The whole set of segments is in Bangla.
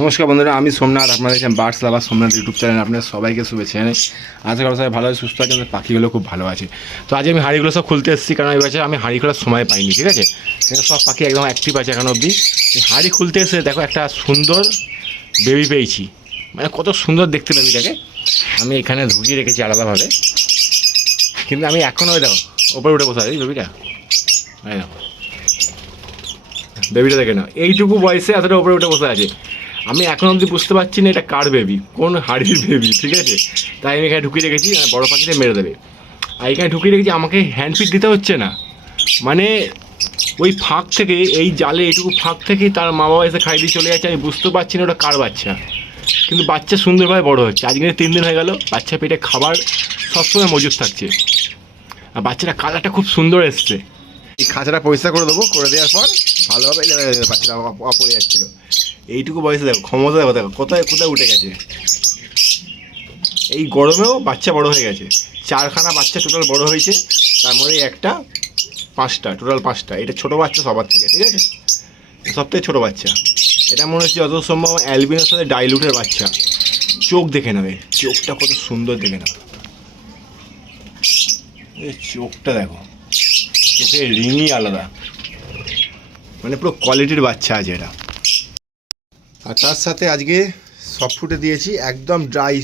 নমস্কার বন্ধুরা, আমি সোমনাথ। আপনাদের বার্ডস লাভার সোমনাথ ইউটিউব চ্যানেল আপনাদের সবাইকে শুভেচ্ছা জানাই। আশা করি সবাই ভালো আছে, সুস্থ আছে, আমাদের পাখিগুলো খুব ভালো আছে। তো আজ আমি হাঁড়িগুলো সব খুলতে এসেছি, কারণ এই বছর আমি হাঁড়ি খোলার সময় পাইনি। ঠিক আছে, সব পাখি একদম অ্যাক্টিভ আছে এখন অবধি। এই হাঁড়ি খুলতে এসে দেখো একটা সুন্দর বেবি পেয়েছি, মানে কত সুন্দর দেখতে বেবিটাকে। আমি এখানে ঢুকিয়ে রেখেছি আলাদাভাবে, কিন্তু আমি এখনও দেখো ওপরে উঠে বসে আছি বেবিটা। এই দেখো বেবিটা দেখে নাও, এইটুকু বয়সে এতটা উপরে উঠে বসে আছে। আমি এখন অবধি বুঝতে পারছি না এটা কার বেবি, কোন হাড়ির বেবি। ঠিক আছে, তাই আমি এখানে ঢুকিয়ে রেখেছি, বড় পাখিতে মেরে দেবে। আর এখানে ঢুকিয়ে রেখেছি, আমাকে হ্যান্ড ফিড দিতে হচ্ছে না। মানে ওই ফাঁক থেকে, এই জালে এইটুকু ফাঁক থেকেই তার মা বাবা এসে খাই দিয়ে চলে যাচ্ছে। আমি বুঝতে পারছি না ওটা কার বাচ্চা, কিন্তু বাচ্চা সুন্দরভাবে বড় হচ্ছে। আজকে 3 দিন হয়ে গেল, বাচ্চা পেটে খাবার সবসময় মজুদ থাকছে, আর বাচ্চাটা কালারটা খুব সুন্দর এসছে। এই খাঁচাটা পরিষ্কার করে দেবো, করে দেওয়ার পর ভালোভাবে বাচ্চাটা পড়ে যাচ্ছিলো। এইটুকু বয়সে দেখো, ক্ষমতা দেখো, দেখো কোথায় কোথায় উঠে গেছে। এই গরমেও বাচ্চা বড় হয়ে গেছে। 4খানা বাচ্চা টোটাল বড় হয়েছে, তার মধ্যে একটা 5টা, টোটাল 5টা। এটা ছোটো বাচ্চা সবার থেকে, ঠিক আছে, সব থেকে ছোটো বাচ্চা। এটা মনে হচ্ছে যত সম্ভব অ্যালবিনোর সাথে ডাইলুটের বাচ্চা। চোখ দেখে নেবে, চোখটা কত সুন্দর দেখে নেবে। এই চোখটা দেখো, চোখের রিংই আলাদা, মানে পুরো কোয়ালিটির বাচ্চা আছে এটা। আর তার সাথে আজকে সফট ফুডে দিয়েছি একদম ড্রাই,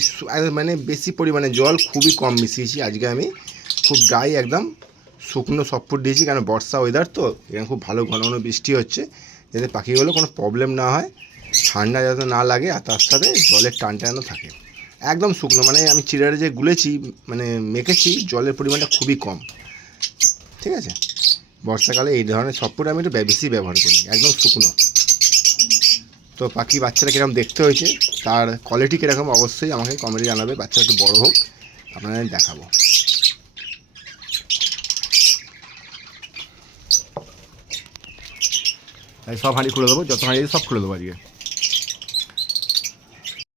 মানে বেশি পরিমাণে জল খুবই কম মিশিয়েছি। আজকে আমি খুব ড্রাই, একদম শুকনো সফট ফুড দিয়েছি, কারণ বর্ষা ওয়েদার তো, এখানে খুব ভালো ঘন ঘন বৃষ্টি হচ্ছে, যাতে পাখিগুলো কোনো প্রবলেম না হয়, ঠান্ডা যাতে না লাগে, আর তার সাথে জলের টানটানো থাকে। একদম শুকনো, মানে আমি চিড়ারে যে গুলেছি, মানে মেখেছি, জলের পরিমাণটা খুবই কম। ঠিক আছে, বর্ষাকালে এই ধরনের সফট ফুড আমি একটু বেশি ব্যবহার করি, একদম শুকনো। তো পাখি বাচ্চাটা কীরকম দেখতে হয়েছে, তার কোয়ালিটি কীরকম, অবশ্যই আমাকে কমেন্টে জানাবে। বাচ্চা একটু বড় হোক, আপনাদের দেখাবো। তাই সব হাঁড়ি খুলে দেবো, যত হাঁড়ি সব খুলে দেবো আজকে।